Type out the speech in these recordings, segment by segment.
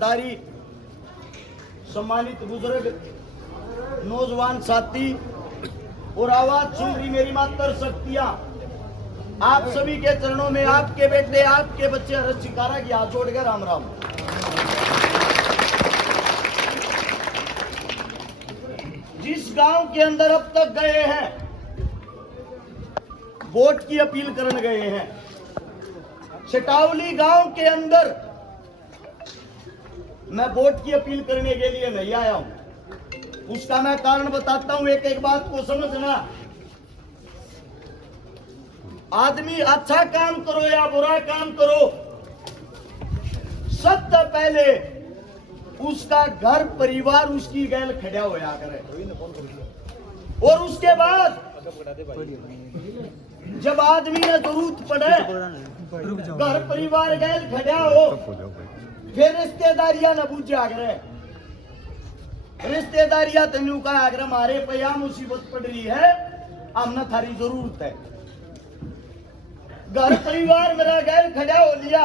पदारी, सम्मानित बुजुर्ग, नौजवान साथी और आवाज सुन रही मेरी मातर शक्तियां, आप सभी के चरणों में आपके बेटे, आपके बच्चे हरज शिकारा की हाथ जोड़ के राम राम। जिस गांव के अंदर अब तक गए हैं, वोट की अपील करने गए हैं, छटावली गांव के अंदर मैं वोट की अपील करने के लिए नहीं आया हूं। उसका मैं कारण बताता हूं, एक एक बात को समझना। आदमी अच्छा काम करो या बुरा काम करो, सबसे पहले उसका घर परिवार उसकी गैल खड़ा होया करे, और उसके बाद जब आदमी ने जरूरत पड़े, घर परिवार गैल खड़ा हो, फिर रिश्तेदारियां न पूछा करे। रिश्तेदारियां तेनू कहा अगर हमारे पे यह मुसीबत पड़ रही है, हमने थारी जरूरत है। घर परिवार मेरा गैर खड़ा हो लिया,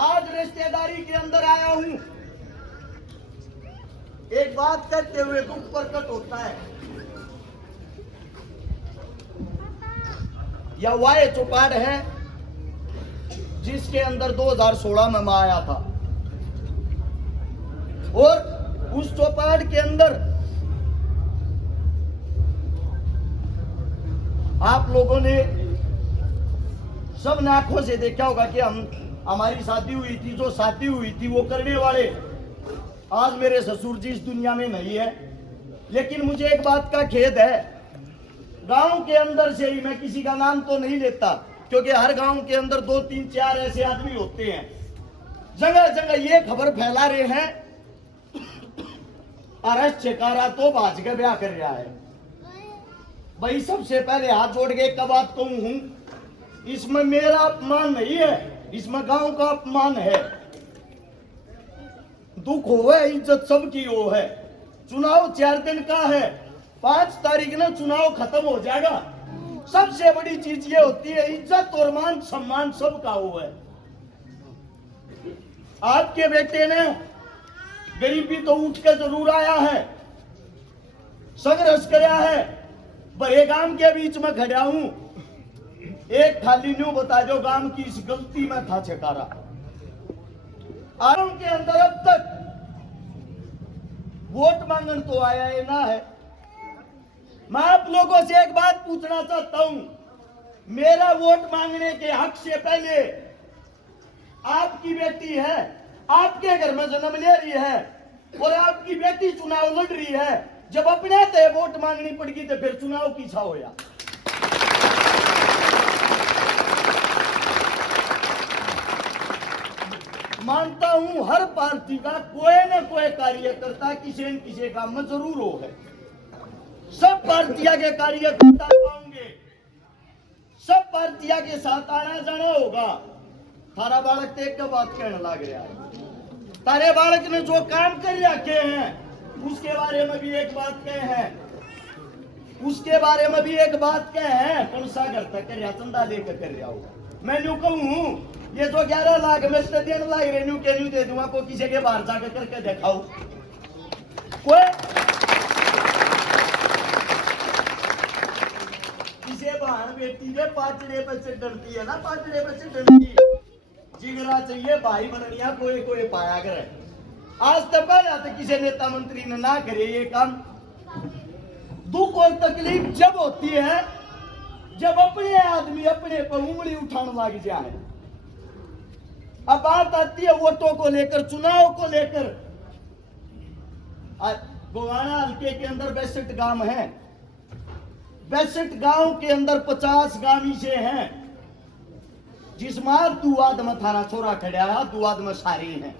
आज रिश्तेदारी के अंदर आया हूं। एक बात करते हुए दुख प्रकट होता है। यह वह चौपाट है जिसके अंदर 2016 में मैं आया था, और उस चौपाट के अंदर आप लोगों ने सब ने आंखों से देखा होगा कि हमारी शादी हुई थी, जो शादी हुई थी वो करने वाले आज मेरे ससुर जी इस दुनिया में नहीं है। लेकिन मुझे एक बात का खेद है, गांव के अंदर से ही, मैं किसी का नाम तो नहीं लेता क्योंकि हर गांव के अंदर 2, 3, 4 ऐसे आदमी होते हैं, जगह जगह ये खबर फैला रहे हैं अरस छकारा तो भाज के ब्याह कर रहा है। भाई सबसे पहले हाथ जोड़ के एक बात कहूं हूं, इसमें मेरा अपमान नहीं है, इसमें गांव का अपमान है। दुख हो है, इज्जत सबकी हो है। चुनाव 4 दिन का है, 5 तारीख ना चुनाव खत्म हो जाएगा। सबसे बड़ी चीज ये होती है, इज्जत और मान सम्मान सबका हो है। आपके बेटे ने गरीबी तो उठ के जरूर आया है, संघर्ष कराया है, बड़े गांव के बीच में खड़ा हूं। एक खाली न्यू बता दो गांव की इस गलती में था छकारा। गांव के अंदर अब तक वोट मांगन तो आया है ना है। मैं आप लोगों से एक बात पूछना चाहता हूं, मेरा वोट मांगने के हक से पहले आपकी बेटी है, आपके घर में जन्म ले रही है, और आपकी बेटी चुनाव लड़ रही है, जब अपने ते वोट मांगनी पड़गी तो फिर चुनाव की छा होया। मानता हूं हर पार्टी का कोई न कोई कार्यकर्ता किसी न किसी काम में जरूर हो है। सब पार्टियां के कार्यकर्ता होंगे, सब पार्टियां के साथ आना जाना होगा। थारा बालक तो एक बात कहने लग रहा है, तारे बालक ने जो काम कर रखे हैं उसके बारे में भी एक बात कहे हैं, उसके बारे में भी एक बात कहे हैं। कौन सा घर तक कर चंदा लेकर कर रहा होगा। मैं न्यू कहूं, ये जो 11 लाख में से देने लग रहे न्यू के न्यू दे दूंगा, को किसी के बाहर जाकर करके दिखाओ। कोई किसी बहन बेटी ने पाचड़े पे से डरती है ना, पाचड़े पे से डरती जिगरा चाहिए भाई बननिया, कोई कोई पाया करे। आज तक तो किसी नेता मंत्री ने ना करे ये काम। दुख और तकलीफ जब होती है जब अपने आदमी अपने पर उंगली उठाने लग जाए। अब बात आती है वोटों को लेकर, चुनाव को लेकर। गोवाना हल्के के अंदर 62 गांव हैं, 62 गांव के अंदर 50 गांव से हैं, जिसमें दुआद में थारा छोरा खड़ा है, दुआद में सारे हैं।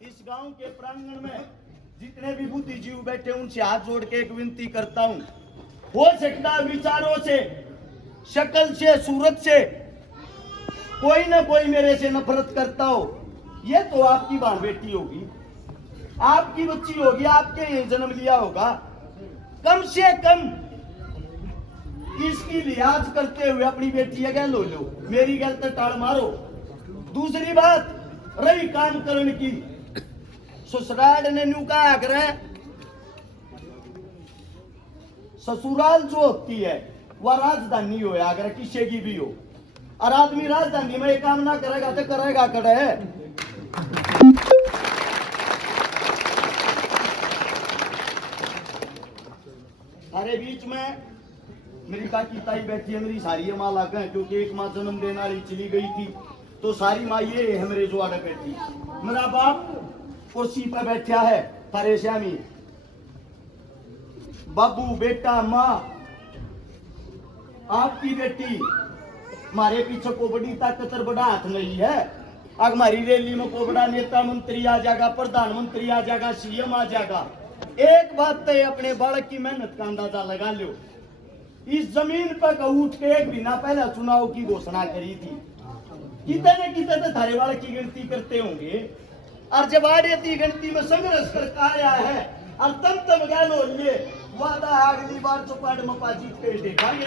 इस गांव के प्रांगण में जितने भी बुद्धिजीवी बैठे उनसे हाथ जोड़ के एक विनती करता हूं, हो सकता है विचारों से, शक्ल से, सूरत से कोई ना कोई मेरे से नफरत करता हो। ये तो आपकी बहन बेटी होगी, आपकी बच्ची होगी, आपके जन्म लिया होगा। कम से कम की लिहाज करते हुए अपनी बेटी गैल लो लो, मेरी गैल तो टाल मारो। दूसरी बात रही काम करने की, ससुराल ने न्यू कहा करे, ससुराल जो होती है वह राजधानी हो, अगर किसी की भी हो, और आदमी राजधानी में काम ना करेगा तो करेगा कड़े। हमारे बीच में मेरी काकी ताई बैठी है, मेरी सारी माँ लाग है, क्योंकि एक माँ जन्म देने वाली चली गई थी, तो सारी माँ ये है मेरे जो आगे बैठी। मेरा बाप कुर्सी पर बैठा है, थारे श्यामी बाबू बेटा माँ आपकी बेटी, हमारे पीछे को बड़ी ताकत और बड़ा हाथ नहीं है। अब हमारी रैली में को बड़ा नेता मंत्री आ जाएगा, प्रधानमंत्री आ जाएगा, सीएम आ जाएगा। एक बात तो अपने बालक की मेहनत का अंदाजा लगा लो, इस जमीन पर उठ के एक महीना पहले चुनाव की घोषणा करी थी, कितने कितने थारे बालक की गिनती करते होंगे, और जब आड़े की गिनती में संघर्ष कर आया है और तम गैलो ये वादा अगली बार चौपाट में जीत के देखांगे।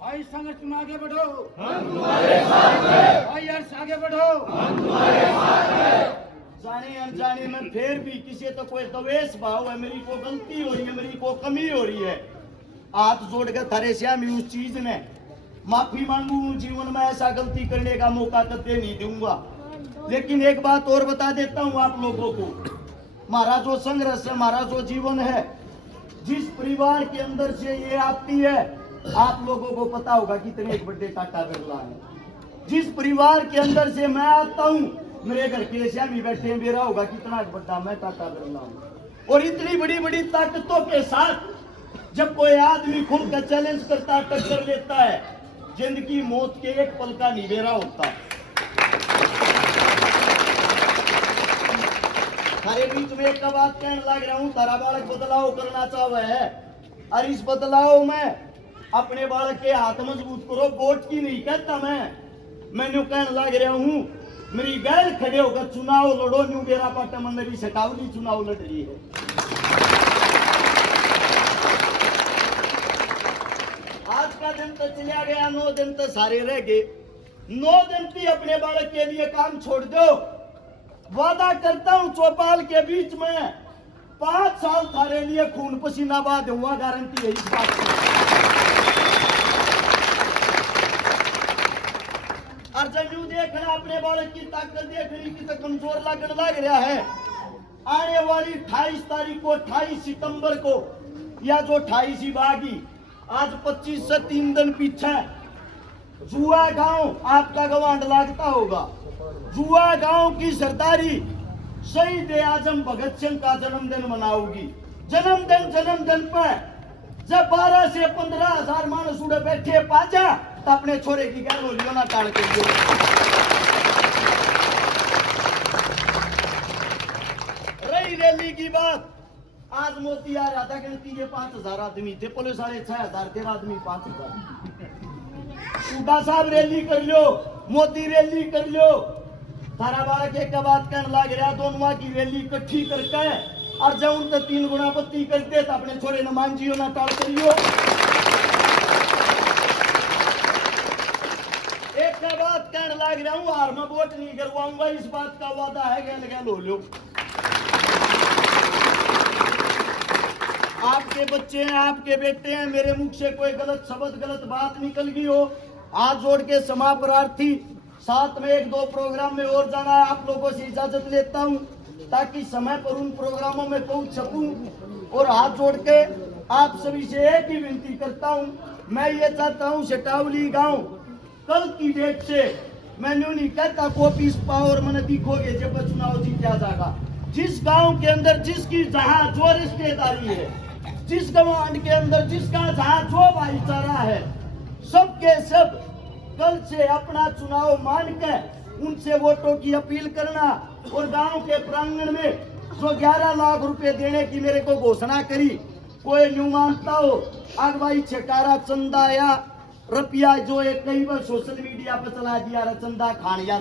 भाई संघर्ष तुम आगे बढ़ो, हम तुम्हारे साथ हैं। भाई अर्श आगे बढ़ो, हम तुम्हारे साथ हैं। जाने अनजाने में फिर भी किसी तो कोई द्वेष भाव है, मेरी को गलती हो रही है, मेरी को कमी हो रही है, हाथ जोड़ कर थारे श्यामी उस चीज में माफी मांगू। जीवन में ऐसा गलती करने का मौका कभी नहीं दूंगा। लेकिन एक बात और बता देता हूँ आप लोगों को, हमारा जो संघर्ष है, हमारा जो जीवन है, जिस परिवार के अंदर से ये आती है, आप लोगों को पता होगा कितने एक बड़े टाटा बिरला है। जिस परिवार के अंदर से मैं आता हूँ, मेरे घर के श्यामी बैठे मेरा होगा कितना बड़ा मैं टाटा बिरला हूँ। और इतनी बड़ी बड़ी ताकतों के साथ जब कोई आदमी खुल कर चैलेंज करता, टक्कर लेता है, जिंदगी मौत के एक पल का निबेरा होता है। हमारे बीच में एक बात कहने लग रहा हूँ, तारा बालक बदलाव करना चाहे है, और इस बदलाव में अपने बालक के हाथ मजबूत करो, वोट की नहीं कहता मैंने कहने लग रहा हूँ, मेरी गैर खड़े होकर चुनाव लड़ो। न्यू बेरा पाटा मन भी सटावली चुनाव लड़ रही है। आज का दिन तो चला गया, 9 दिन तो सारे रह गए। 9 दिन की अपने बालक के लिए काम छोड़ दो। वादा करता हूं चौपाल के बीच में 5 साल थारे लिए खून पसीना बहा दूंगा, गारंटी है इस बात की। और जब यूं देखना अपने बालक की ताकत देखने की तो कमजोर लगने लग रहा है। आने वाली 28 तारीख को, 28 सितंबर को, या जो 28 ही बागी, आज 25 से 3 दिन पीछे जुआ गांव आपका गवांड लागता होगा। जुआ गांव की सरदारी शहीद आजम भगत सिंह का जन्मदिन मनाओगी। जन्मदिन पर जब 12 से 15 हजार मानस उड़े बैठे पाजा, तो अपने छोरे की गैरोलियों ना टाल के दियो। रही रैली की बात, आज मोदी आ रहा था, गिनती के 5000 आदमी थे, पुलिस वाले 6000 थे, आदमी 5000। सूबा साहब रैली कर लो, मोदी रैली कर लो, थारा बालक एक बात कहने लग रहा, दोनों की रैली इकट्ठी करके और जब उन 3 गुना बत्ती करते तो अपने छोरे न मांझियो ना टाल करियो। एक बात कहने लग रहा हूँ, हार में वोट नहीं करवाऊंगा, इस बात का वादा है, गैल हो लो। आपके बच्चे हैं, आपके बेटे हैं, मेरे मुख से कोई गलत शब्द, गलत बात निकल गई हो, हाथ जोड़ के क्षमा प्रार्थी। साथ में 1-2 प्रोग्राम में और जाना है, आप लोगों से इजाजत लेता हूं, ताकि समय पर उन प्रोग्रामों में पहुंच सकूं। और हाथ जोड़ के आप सभी से एक ही विनती करता हूं, मैं ये चाहता हूं सटावली गांव कल की डेट से, मैं नहीं कहता कॉपी पावर मैंने दिखोगे जब चुनाव जीता जाएगा। जिस गांव के अंदर जिसकी जहां जो रिश्तेदारी है, जिस गवांड के अंदर जिसका जहां जो भाईचारा है, सबके सब कल से अपना चुनाव मान के उनसे वोटों की अपील करना। और गांव के प्रांगण में जो 11 लाख रुपए देने की मेरे को घोषणा करी, कोई न्यू मानता हो, अगवाई छकारा चंदा या रुपया जो एक कई बार सोशल मीडिया पर चला दिया, चंदा खान या